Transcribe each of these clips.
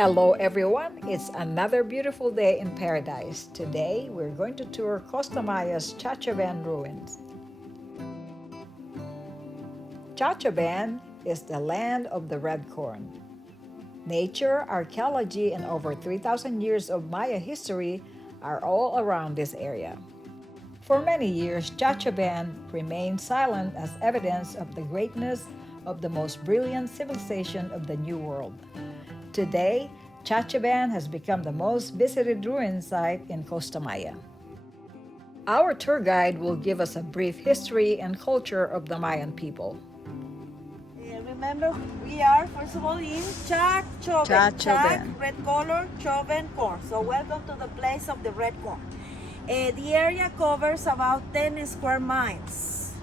Hello everyone, it's another beautiful day in paradise. Today we're going to tour Costa Maya's Chacchoben ruins. Chacchoben is the land of the red corn. Nature, archaeology, and over 3,000 years of Maya history are all around this area. For many years, Chacchoben remained silent as evidence of the greatness of the most brilliant civilization of the New World. Today, Chacchoben has become the most visited ruin site in Costa Maya. Our tour guide will give us a brief history and culture of the Mayan people. Remember, we are first of all in Chacchoben. Chacchoben. Red color, Choben corn. So welcome to the place of the red corn. The area covers about 10 square miles.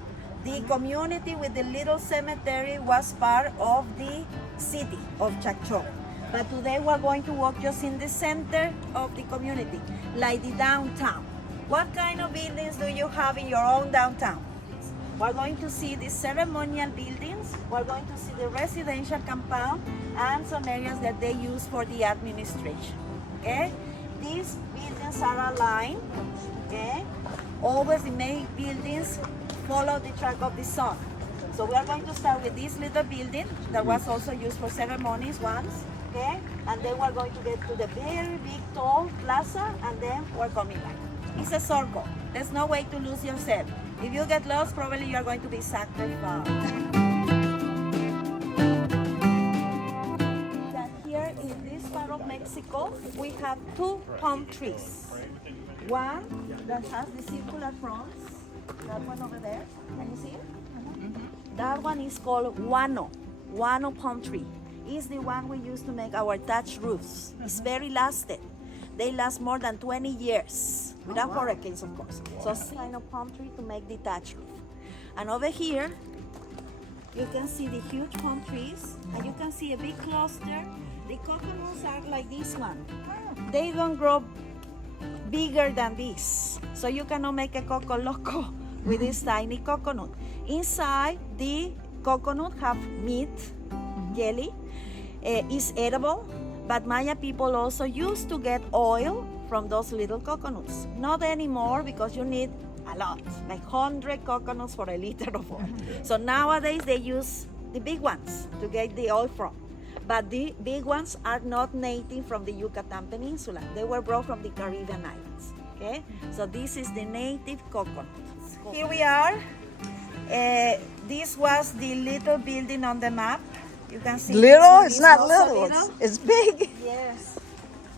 The community with the little cemetery was part of the city of Chacchoben. But today we're going to walk just in the center of the community, like the downtown. What kind of buildings do you have in your own downtown? We're going to see the ceremonial buildings, we're going to see the residential compound, and some areas that they use for the administration. Okay? These buildings are aligned. Okay? Always the main buildings follow the track of the sun. So we are going to start with this little building that was also used for ceremonies once. Okay? And then we're going to get to the very big tall plaza, and then we're coming back. It's a circle. There's no way to lose yourself. If you get lost, probably you're going to be sacrificed. Here in this part of Mexico, we have two palm trees. One that has the circular fronds, that one over there, can you see it? That one is called guano palm tree. Is the one we use to make our thatch roofs. It's very lasting. They last more than 20 years, without hurricanes, of course. So it's kind of palm tree to make the thatch roof. And over here, you can see the huge palm trees, and you can see a big cluster. The coconuts are like this one. They don't grow bigger than this. So you cannot make a coco loco with this tiny coconut. Inside, the coconut have meat, jelly, is edible, but Maya people also used to get oil from those little coconuts. Not anymore, because you need a lot, like 100 coconuts for a liter of oil. So nowadays they use the big ones to get the oil from. But the big ones are not native from the Yucatan Peninsula. They were brought from the Caribbean islands. Okay, so this is the native coconut. Here we are. This was the little building on the map. You can see Little? It's not little. It's big. Yes.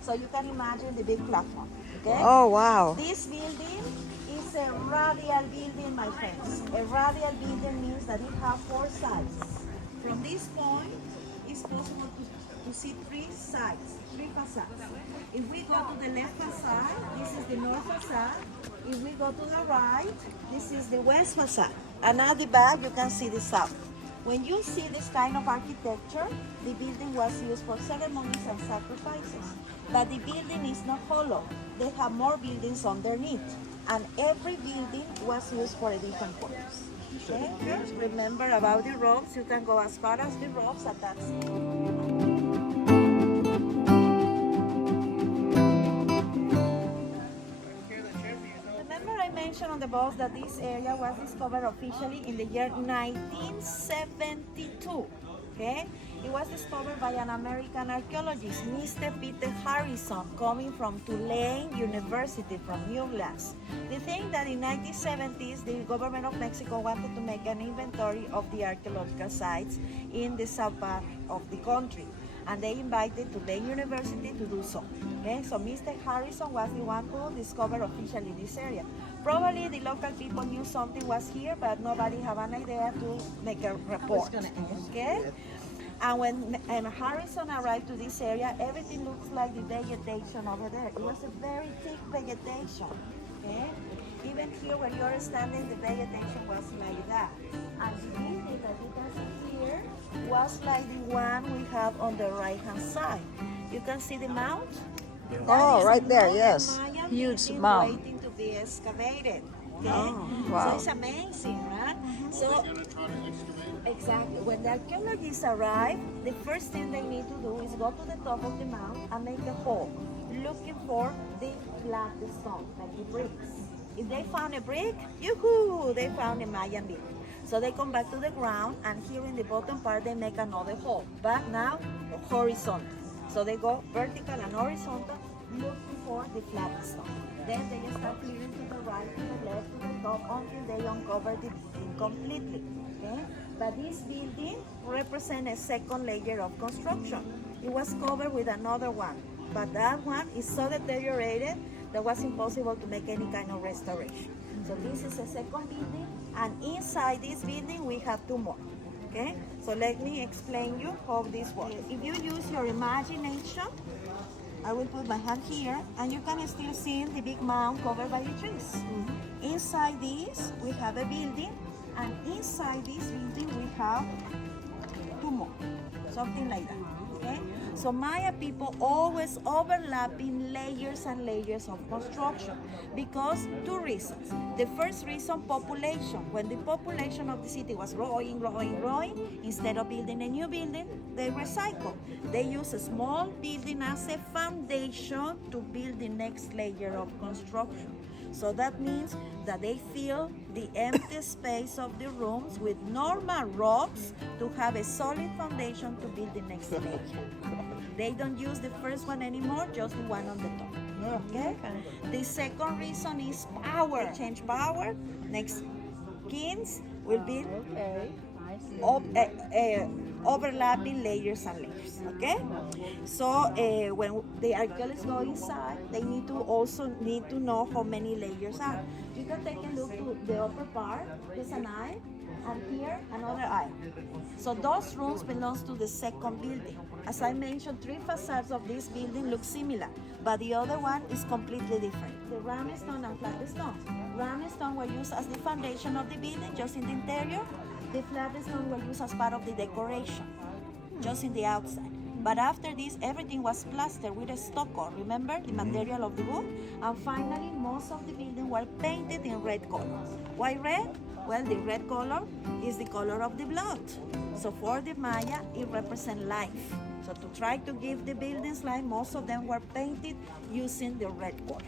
So you can imagine the big platform. Okay? Oh, wow. This building is a radial building, my friends. A radial building means that it has 4 sides. From this point, it's possible to see 3 sides, 3 facades. If we go to the left facade, this is the north facade. If we go to the right, this is the west facade. And at the back, you can see the south. When you see this kind of architecture, the building was used for ceremonies and sacrifices. But the building is not hollow. They have more buildings underneath. And every building was used for a different purpose. Okay? Remember about the ropes, you can go as far as the ropes, and that's it. I mentioned on the box that this area was discovered officially in the year 1972. Okay? It was discovered by an American archaeologist, Mr. Peter Harrison, coming from Tulane University from New Orleans. The thing that in 1970s, the government of Mexico wanted to make an inventory of the archaeological sites in the south part of the country. And they invited Tulane University to do so. Okay, so Mr. Harrison was the one who discovered officially this area. Probably the local people knew something was here, but nobody had an idea to make a report. Okay, and when Harrison arrived to this area, everything looks like the vegetation over there. It was a very thick vegetation. Okay, even here where you're standing, the vegetation was like that. And the building that you can see here was like the one we have on the right-hand side. You can see the mount. Oh, right there, yes. Huge mound. Waiting to be excavated. Okay? Oh, wow. So it's amazing, right? So Exactly. When the archaeologists arrive, the first thing they need to do is go to the top of the mound and make a hole, looking for the flat stone, like the bricks. If they found a brick, yoo-hoo, they found a Mayan building. So they come back to the ground, and here in the bottom part, they make another hole, but now horizontal. So they go vertical and horizontal, looking for the flat stone. Then they start clearing to the right, to the left, to the top, until they uncover the building completely. Okay? But this building represents a second layer of construction. It was covered with another one, but that one is so deteriorated that was impossible to make any kind of restoration. So this is a second building, and inside this building we have two more. Okay? So let me explain you how this works. If you use your imagination, I will put my hand here, and you can still see the big mound covered by the trees. Inside this, we have a building, and inside this building, we have two more, something like that. Okay? So Maya people always overlapping layers and layers of construction because two reasons. The first reason, population. When the population of the city was growing, instead of building a new building, they recycle. They use a small building as a foundation to build the next layer of construction. So that means that they fill the empty space of the rooms with normal rocks to have a solid foundation to build the next layer. They don't use the first one anymore, just the one on the top. Okay? The second reason is power. They change power. Next kings will be overlapping layers and layers. Okay? So when the archaeologists go inside, they need to know how many layers are. You can take a look to the upper part. There's an eye, and here another eye. So those rooms belong to the second building. As I mentioned, three facades of this building look similar, but the other one is completely different. The ramestone and flat stone. Ramestone were used as the foundation of the building, just in the interior. The flat stone were used as part of the decoration, just in the outside. But after this, everything was plastered with a stucco, remember the material of the wood? And finally, most of the buildings were painted in red color. Why red? Well, the red color is the color of the blood. So for the Maya, it represents life. So to try to give the buildings life, most of them were painted using the red color.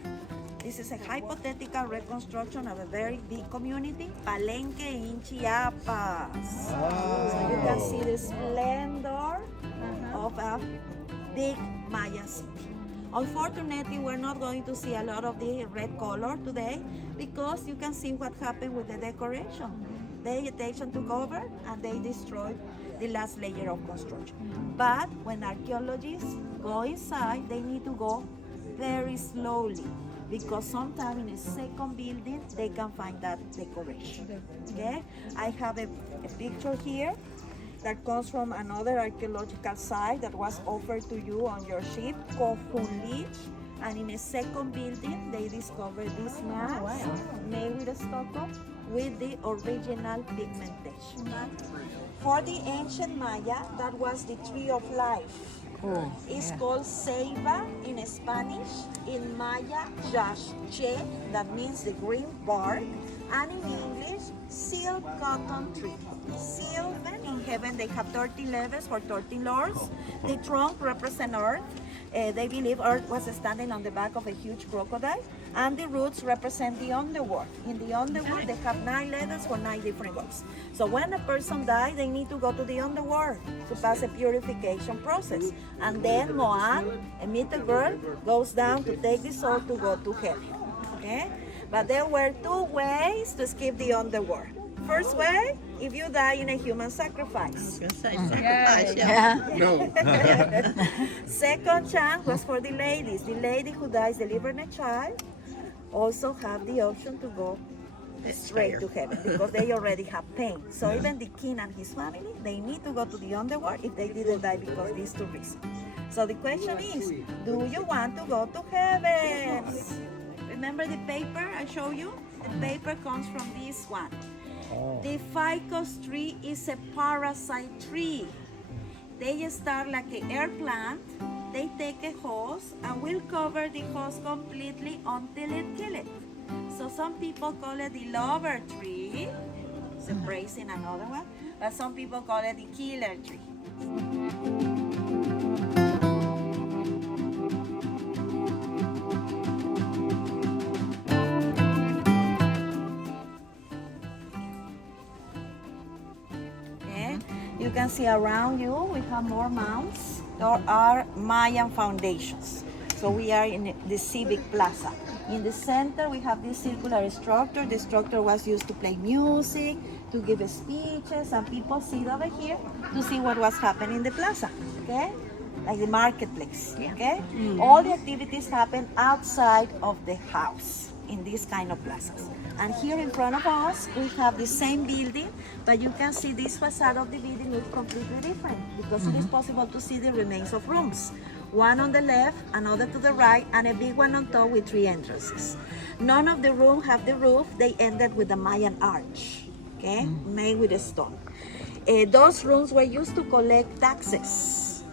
This is a hypothetical reconstruction of a very big community, Palenque in Chiapas. So you can see the splendor of a big Maya city. Unfortunately, we're not going to see a lot of the red color today because you can see what happened with the decoration. Vegetation took over and they destroyed the last layer of construction. But when archaeologists go inside, they need to go very slowly because sometimes in a second building, they can find that decoration. Okay? I have a picture here that comes from another archaeological site that was offered to you on your ship, Cojulich. And in a second building, they discovered this mask made with a stucco with the original pigmentation. For the ancient Maya, that was the tree of life. It's called ceiba in Spanish, in Maya, yache, that means the green bark, and in English, silk cotton tree. Sylvan, in heaven they have 13 levels for 13 lords. The trunk represents earth. They believe earth was standing on the back of a huge crocodile, and the roots represent the underworld. In the underworld, they have 9 levels for 9 different gods. So when a person dies, they need to go to the underworld to pass a purification process. And then Moan, a mythical girl, goes down to take the soul to go to heaven. Okay? But there were 2 ways to skip the underworld. First way, if you die in a human sacrifice. No. Second chance was for the ladies. The lady who dies delivering a child also have the option to go straight to heaven because they already have pain. So even the king and his family, they need to go to the underworld if they didn't die because of these 2 reasons. So the question is, do you want to go to heaven? Remember the paper I showed you? The paper comes from this one. The ficus tree is a parasite tree. They start like an air plant. They take a hose and will cover the hose completely until it kills it. So some people call it the lover tree. It's embracing another one. but some people call it the killer tree. Okay, you can see around you we have more mounds. There are Mayan foundations. So we are in the civic plaza. In the center we have this circular structure. The structure was used to play music, to give speeches, and people sit over here to see what was happening in the plaza. Okay, like the marketplace. Okay, all the activities happen outside of the house in these kind of plazas. And here in front of us, we have the same building, but you can see this facade of the building is completely different because it is possible to see the remains of rooms. One on the left, another to the right, and a big one on top with 3 entrances. None of the rooms have the roof. They ended with a Mayan arch, okay, made with a stone. Those rooms were used to collect taxes,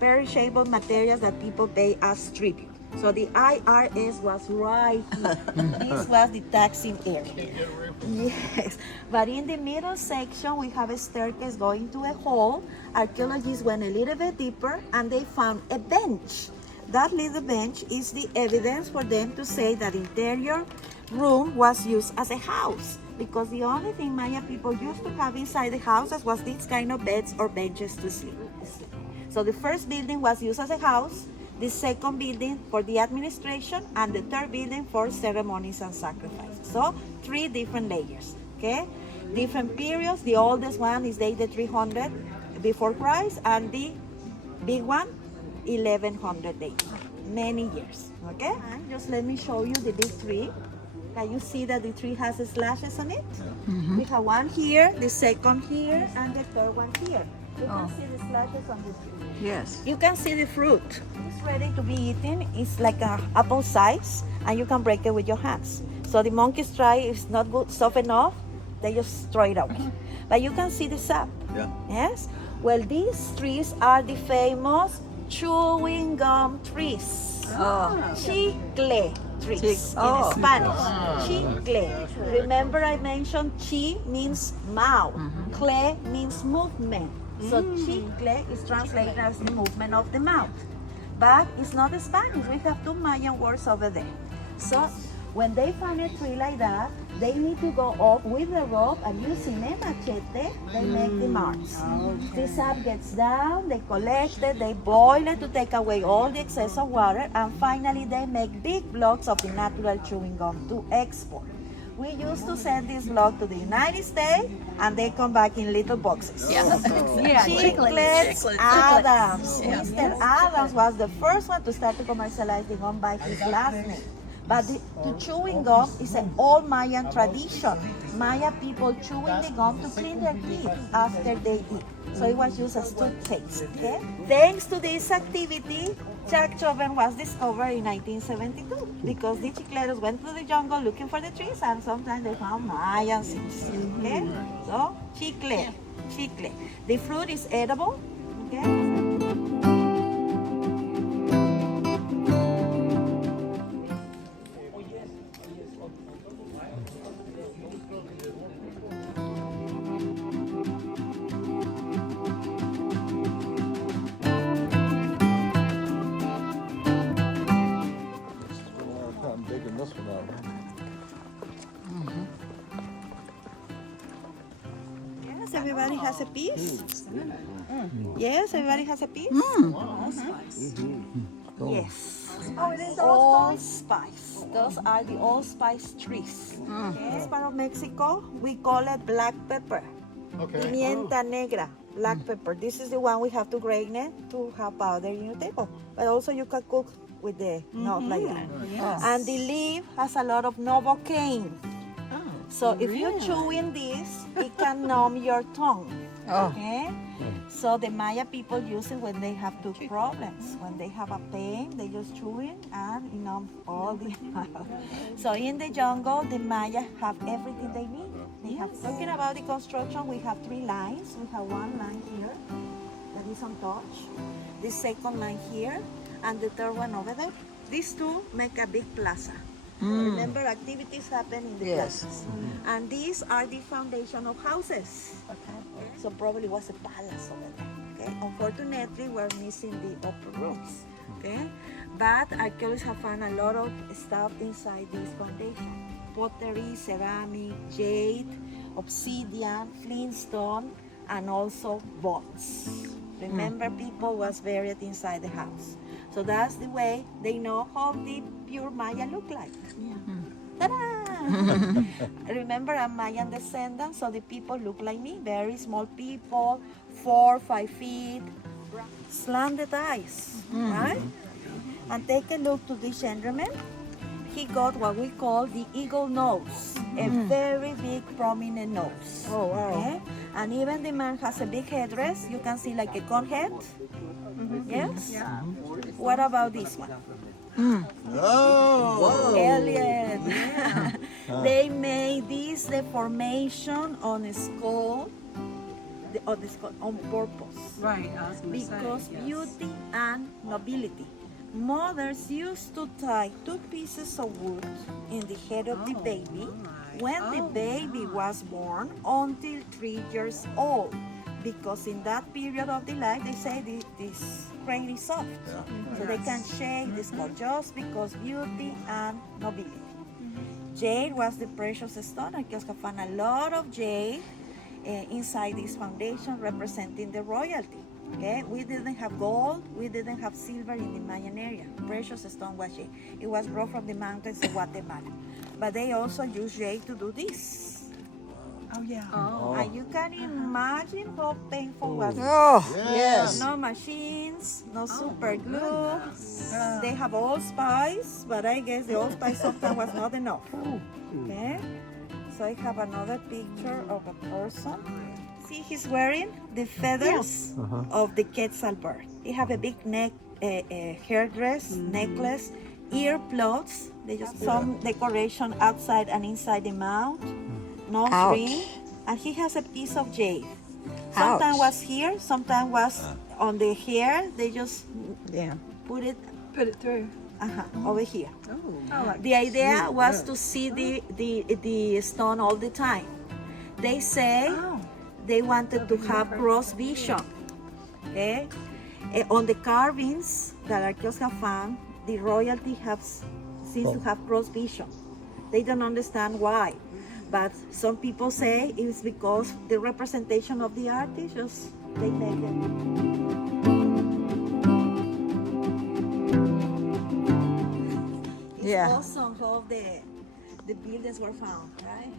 perishable materials that people pay as tribute. So the IRS was right here. This was the taxing area. Yes, but in the middle section, we have a staircase going to a hall. Archaeologists went a little bit deeper and they found a bench. That little bench is the evidence for them to say that interior room was used as a house, because the only thing Maya people used to have inside the houses was these kind of beds or benches to sleep. So the first building was used as a house, the second building for the administration, and the third building for ceremonies and sacrifices. So 3 different layers, okay? Different periods. The oldest one is dated 300 before Christ, and the big one, 1100 AD. Many years, okay? And just let me show you the big tree. Can you see that the tree has slashes on it? We have one here, the second here, and the third one here. You can see the slashes on the tree. Yes. You can see the fruit. It's ready to be eaten. It's like an apple size, and you can break it with your hands. So the monkeys try, it's not good, soft enough, they just throw it out. But you can see the sap. Yeah. Yes? Well, these trees are the famous chewing gum trees. Chicle trees in Spanish. Chicle. Remember I mentioned chi means mouth. Cle means movement. So chicle is translated as the movement of the mouth. But it's not Spanish. We have 2 Mayan words over there. So when they find a tree like that, they need to go up with the rope, and using a machete, they make the marks. The sap gets down, they collect it, they boil it to take away all the excess of water, and finally they make big blocks of the natural chewing gum to export. We used to send this block to the United States, and they come back in little boxes. Chiclets Adams. Mr. Adams was the first one to start to commercialize the gum by his last name. But the chewing gum is an old Mayan tradition. Maya people chewing the gum to clean their teeth after they eat. So it was used as toothpaste. Okay? Thanks to this activity, Chacchoben was discovered in 1972 because the chicleros went to the jungle looking for the trees, and sometimes they found Mayan seeds. Okay? So chicle. The fruit is edible. Okay? I'm digging this one out. Yes, everybody has a piece. Yes, everybody has a piece. Yes. Oh, it is allspice. Those are the allspice trees. In this part of Mexico, we call it black pepper. Okay. Pimienta negra, black pepper. This is the one we have to grind it to have powder in your table. But also you can cook with the nut like that. And the leaf has a lot of novocaine. So if you chew in this, it can numb your tongue. Okay? So the Maya people use it when they have tooth problems. When they have a pain, they just chew it and numb all the So in the jungle, the Maya have everything they need. They have, talking about the construction, we have 3 lines. We have one line here that is untouched. The second line here, and the third one over there. These 2 make a big plaza. Remember, activities happen in the plazas. And these are the foundation of houses. Okay. So probably was a palace over there. Okay. Unfortunately, we're missing the upper rooms. Okay. But archaeologists have found a lot of stuff inside this foundation: pottery, ceramic, jade, obsidian, flintstone, and also bones. Remember, people was buried inside the house. So that's the way they know how the pure Maya look like. Ta-da! Remember, I'm Mayan descendant, so the people look like me, very small people, 4, 5 feet, slanted eyes, right? And take a look to this gentleman. He got what we call the eagle nose, a very big prominent nose. Oh, wow. Okay? And even the man has a big headdress. You can see like a cone head. Yes? Yeah. What about this one? Oh! Alien. Yeah. They made this deformation on a skull, on purpose. Right, I was going to say. Because yes. beauty and nobility. Mothers used to tie 2 pieces of wood in the head of the baby when the baby was born until 3 years old. Because in that period of the life, they say this brain is soft. So they can shake the skull just because beauty and nobility. Jade was the precious stone. Archaeologists have found a lot of jade inside this foundation representing the royalty. Okay, we didn't have gold, we didn't have silver in the Mayan area. Precious stone was jade. It was brought from the mountains of Guatemala. But they also used jade to do this. Oh, yeah. And you can imagine how painful was it. Oh, Yeah. yes. No machines, no super glue. They have allspice, but I guess the allspice sometimes was not enough. Okay, so I have another picture of a person. See, he's wearing the feathers of the quetzal bird. He have a big neck, hairdress, necklace, ear plugs. They just some decoration outside and inside the mouth. Nose Ouch. ring, and he has a piece of jade. Sometimes Ouch. was here, sometimes was on the hair. They just Yeah. put it Put it through. over here. Oh, The idea was to see the stone all the time. They say they wanted to have cross vision. Okay, on the carvings that archaeologists have found, the royalty seems to have cross vision. They don't understand why, but some people say it's because the representation of the artist just they make it. Yeah. Awesome how the buildings were found, right?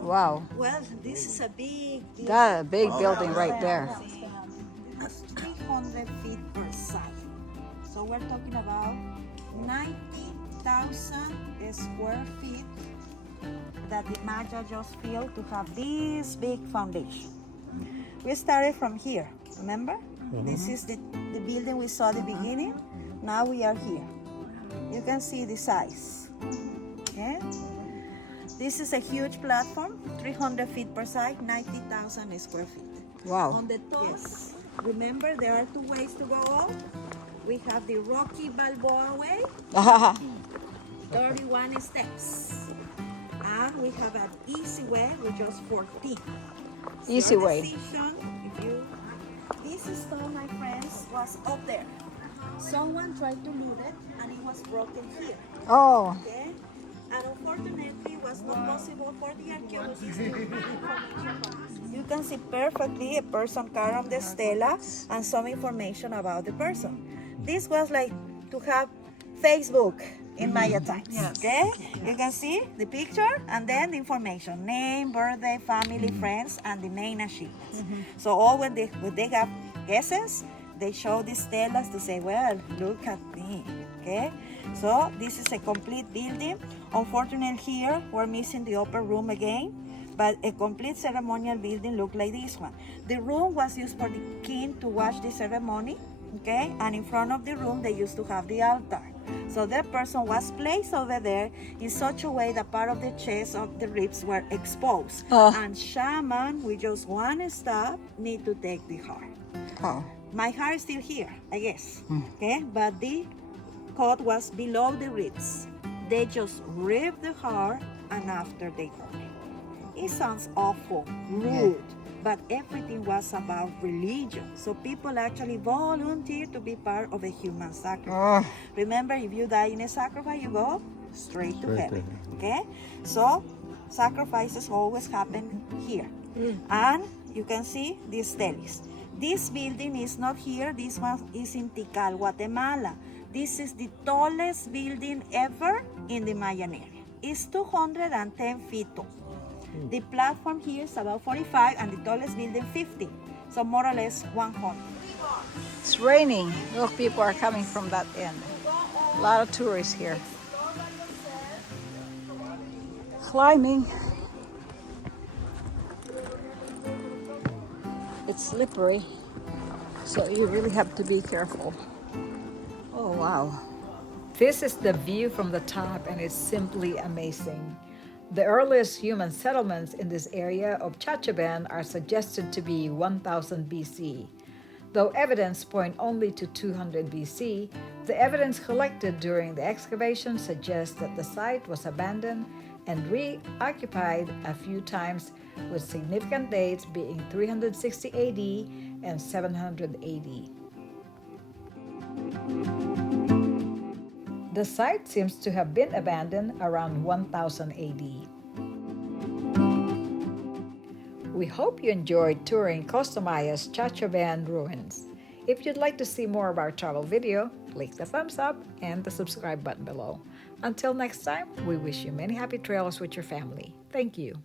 Wow. Well, this is a big building. That a big building right there. It's 300 feet per side. So we're talking about 90,000 square feet that the Maya just filled to have this big foundation. We started from here, remember? This is the building we saw at the beginning. Now we are here. You can see the size. Okay? This is a huge platform, 300 feet per side, 90,000 square feet. Wow. On the top, remember there are 2 ways to go up. We have the Rocky Balboa way, 31 steps. And we have an easy way with just 14. Easy Your way. decision, this stone, my friends, was up there. Someone tried to loot it and it was broken here. Oh, Okay? And unfortunately, it was not possible for the archaeologists to find information from this. You can see perfectly a person carved on the stela and some information about the person. This was like to have Facebook in Maya times. Okay? You can see the picture and then the information: name, birthday, family, friends, and the main achievements. So all when they have guesses, they show these stelas to say, well, look at me. Okay? So this is a complete building. Unfortunately, here we're missing the upper room again, but a complete ceremonial building looked like this one. The room was used for the king to watch the ceremony, okay? And in front of the room, they used to have the altar. So that person was placed over there in such a way that part of the chest of the ribs were exposed. And shaman, with just one step, need to take the heart. oh, My heart is still here, I guess, okay? But the cut was below the ribs. They just ripped the heart and after they burn it. It sounds awful, rude, but everything was about religion. So people actually volunteered to be part of a human sacrifice. Remember, if you die in a sacrifice, you go straight to heaven. Okay? So sacrifices always happen here. And you can see these steles. This building is not here. This one is in Tikal, Guatemala. This is the tallest building ever in the Mayan area. It's 210 feet tall. The platform here is about 45 and the tallest building 50. So more or less 100. It's raining. Look, people are coming from that end. A lot of tourists here. Climbing. It's slippery, so you really have to be careful. Oh, wow. This is the view from the top, and it's simply amazing. The earliest human settlements in this area of Chacchoben are suggested to be 1000 BC. Though evidence point only to 200 BC, the evidence collected during the excavation suggests that the site was abandoned and reoccupied a few times, with significant dates being 360 AD and 700 AD. The site seems to have been abandoned around 1000 AD. We hope you enjoyed touring Costa Maya's Chacchoben ruins. If you'd like to see more of our travel video, click the thumbs up and the subscribe button below. Until next time, we wish you many happy trails with your family. Thank you.